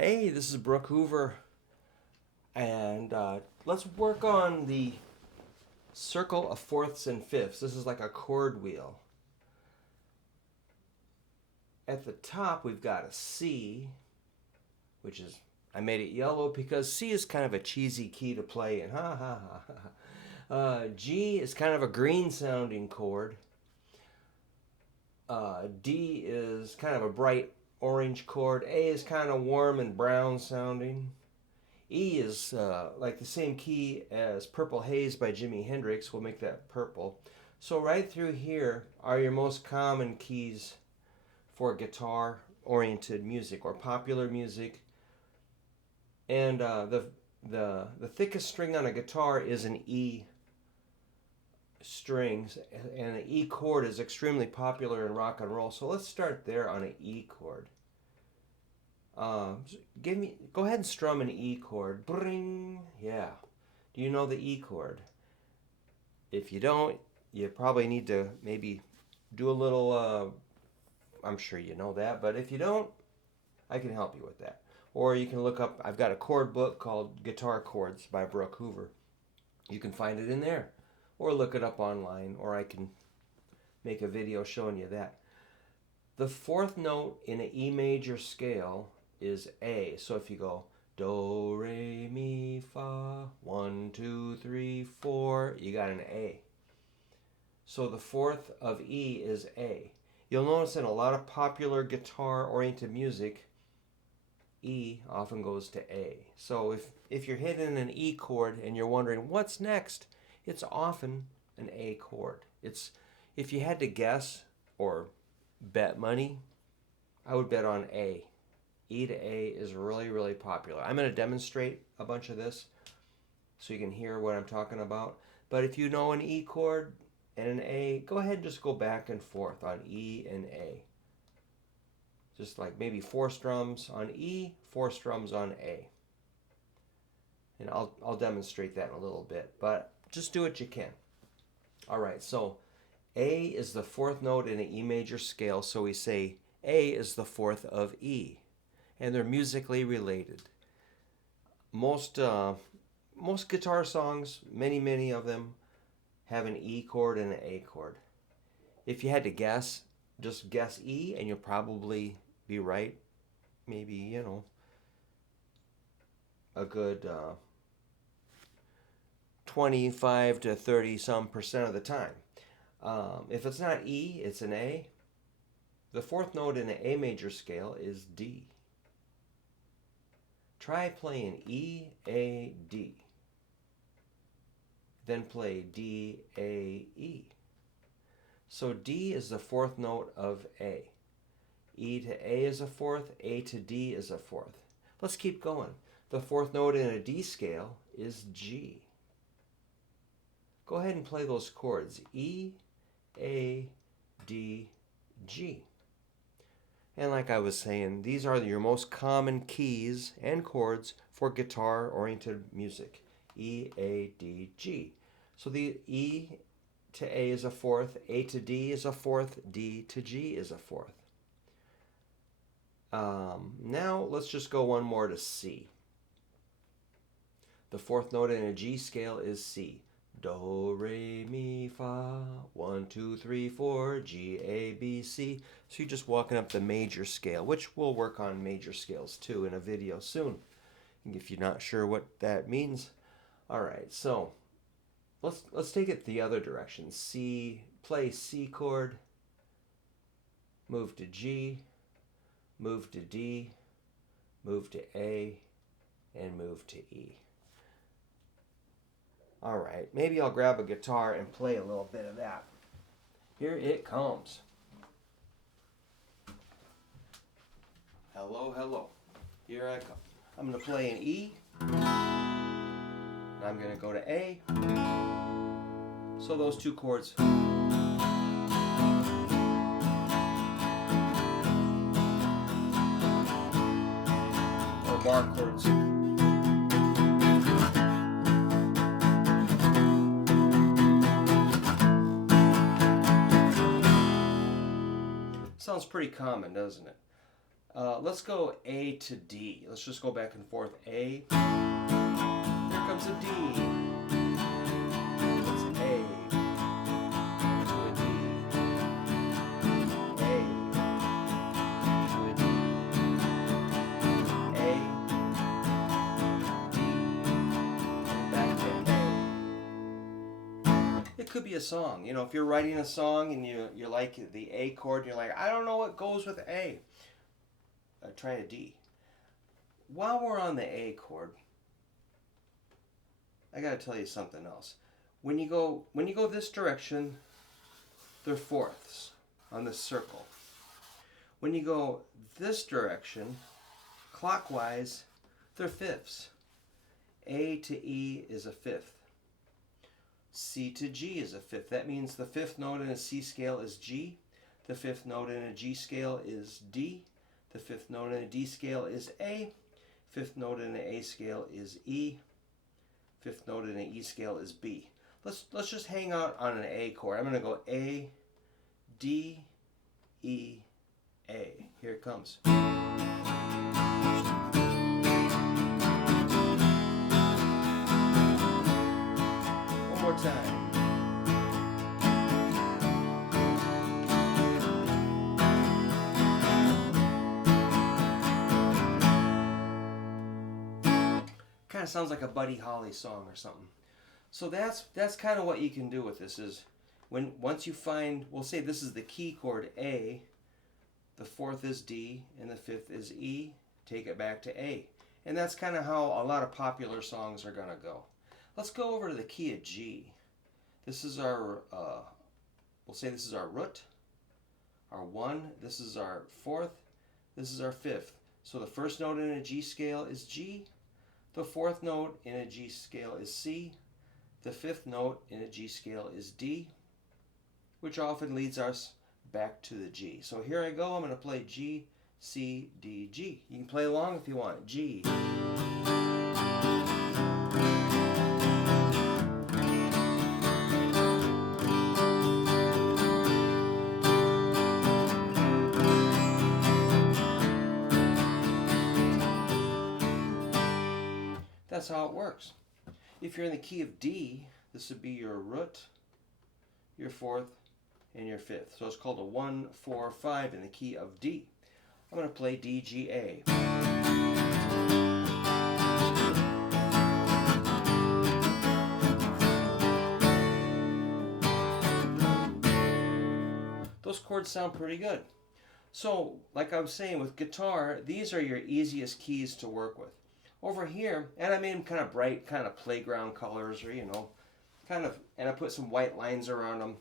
Hey, this is Brook Hoover, and let's work on the circle of fourths and fifths. This is like a chord wheel. At the top, we've got a C, which is, I made it yellow because C is kind of a cheesy key to play in. Ha ha ha ha. G is kind of a green sounding chord. D is kind of a bright orange chord. A is kind of warm and brown sounding. E is like the same key as Purple Haze by Jimi Hendrix. We'll make that purple. So right through here are your most common keys for guitar-oriented music or popular music. And the thickest string on a guitar is an E string, and an E chord is extremely popular in rock and roll. So let's start there on an E chord. Go ahead and strum an E chord. Bring, yeah. Do you know the E chord? If you don't, you probably need to maybe do a little, I'm sure you know that, but if you don't, I can help you with that. Or you can look up, I've got a chord book called Guitar Chords by Brook Hoover. You can find it in there. Or look it up online, or I can make a video showing you that. The fourth note in an E major scale is A. So if you go do, re, mi, fa, 1, 2, 3, 4, you got an A. So the fourth of E is A. You'll notice in a lot of popular guitar-oriented music, E often goes to A. So if you're hitting an E chord and you're wondering what's next, it's often an A chord. If you had to guess or bet money, I would bet on A. E to A is really, really popular. I'm going to demonstrate a bunch of this so you can hear what I'm talking about. But if you know an E chord and an A, go ahead and just go back and forth on E and A. Just like maybe 4 strums on E, 4 strums on A. And I'll demonstrate that in a little bit, but just do what you can. All right, so A is the fourth note in an E major scale, so we say A is the fourth of E, and they're musically related. Most guitar songs, many of them, have an E chord and an A chord. If you had to guess, just guess E, and you'll probably be right. Maybe, a good 25 to 30 some percent of the time. If it's not E, it's an A. The fourth note in an A major scale is D. Try playing E, A, D. Then play D, A, E. So D is the fourth note of A. E to A is a fourth, A to D is a fourth. Let's keep going. The fourth note in a D scale is G. Go ahead and play those chords. E, A, D, G. And like I was saying, these are your most common keys and chords for guitar-oriented music. E, A, D, G. So the E to A is a fourth, A to D is a fourth, D to G is a fourth. Now let's just go one more to C. The fourth note in a G scale is C. Do, re, mi, fa, 1, 2, 3, 4, G, A, B, C. So you're just walking up the major scale, which we'll work on major scales too in a video soon, if you're not sure what that means. All right, so let's take it the other direction. C, play C chord, move to G, move to D, move to A, and move to E. All right, maybe I'll grab a guitar and play a little bit of that. Here it comes. Hello, hello. Here I come. I'm going to play an E. And I'm going to go to A. So those two chords. Or bar chords. Sounds pretty common, doesn't it? Let's go A to D. Let's just go back and forth. A. Here comes a D. It's A to a D. A to a D. A, D, and back to A. It could be a song. You know, if you're writing a song and you like the A chord, and you're like, I don't know what goes with A. Try a D. While we're on the A chord, I gotta tell you something else. When you go this direction, they're fourths on this circle. When you go this direction, clockwise, they're fifths. A to E is a fifth. C to G is a fifth. That means the fifth note in a C scale is G. The fifth note in a G scale is D. The fifth note in a D scale is A. Fifth note in an A scale is E. Fifth note in an E scale is B. Let's just hang out on an A chord. I'm going to go A, D, E, A. Here it comes. One more time. Kind of sounds like a Buddy Holly song or something. So that's kind of what you can do with this is once you find, we'll say this is the key chord A, the fourth is D, and the fifth is E, take it back to A. And that's kind of how a lot of popular songs are going to go. Let's go over to the key of G. This is our, we'll say this is our root, our one, this is our fourth, this is our fifth. So the first note in a G scale is G, the fourth note in a G scale is C, the fifth note in a G scale is D, which often leads us back to the G. So here I go, I'm going to play G, C, D, G. You can play along if you want. G. That's how it works. If you're in the key of D, this would be your root, your fourth, and your fifth. So it's called a 1, 4, 5 in the key of D. I'm going to play D, G, A. Those chords sound pretty good. So, like I was saying with guitar, these are your easiest keys to work with. Over here, and I made them kind of bright, kind of playground colors, or and I put some white lines around them.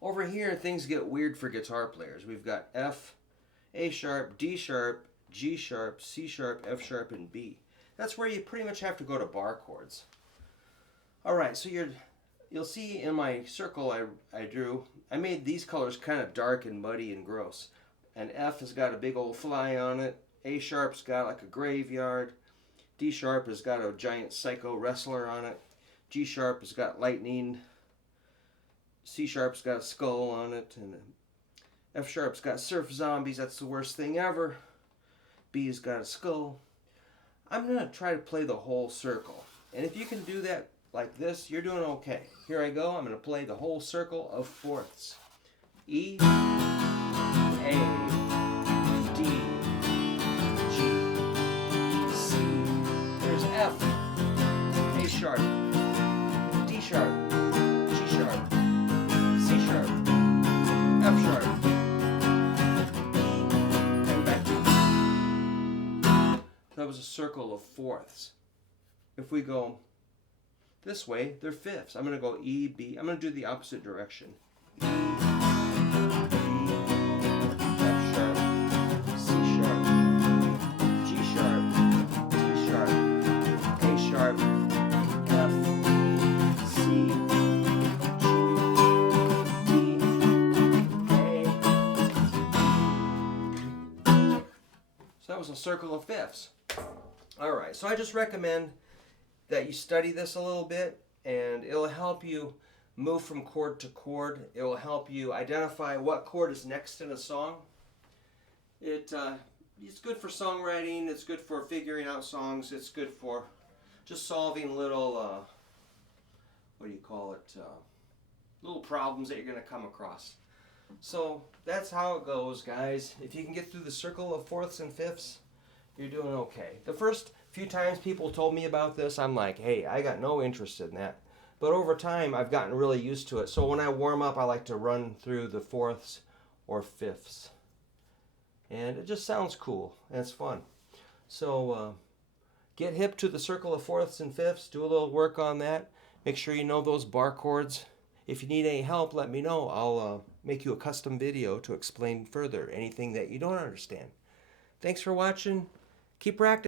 Over here, things get weird for guitar players. We've got F, A sharp, D sharp, G sharp, C sharp, F sharp, and B. That's where you pretty much have to go to bar chords. All right, so you'll see in my circle I drew, I made these colors kind of dark and muddy and gross. And F has got a big old fly on it. A sharp's got like a graveyard. D sharp has got a giant psycho wrestler on it. G sharp has got lightning. C sharp's got a skull on it. And F sharp's got surf zombies. That's the worst thing ever. B's got a skull. I'm going to try to play the whole circle. And if you can do that like this, you're doing okay. Here I go. I'm going to play the whole circle of fourths. E, A, D, F, A sharp, D sharp, G sharp, C sharp, F sharp, and back to. That was a circle of fourths. If we go this way, they're fifths. I'm going to go E, B. I'm going to do the opposite direction. E, was a circle of fifths. Alright, so I just recommend that you study this a little bit, and it'll help you move from chord to chord. It will help you identify what chord is next in a song. It it's good for songwriting, it's good for figuring out songs, it's good for just solving little, what do you call it, little problems that you're going to come across. So that's how it goes, guys. If you can get through the circle of fourths and fifths, you're doing okay. The first few times people told me about this, I'm like, hey, I got no interest in that. But over time, I've gotten really used to it. So when I warm up, I like to run through the fourths or fifths. And it just sounds cool, and it's fun. So get hip to the circle of fourths and fifths. Do a little work on that. Make sure you know those bar chords. If you need any help, let me know. I'll make you a custom video to explain further anything that you don't understand. Thanks for watching. Keep practicing.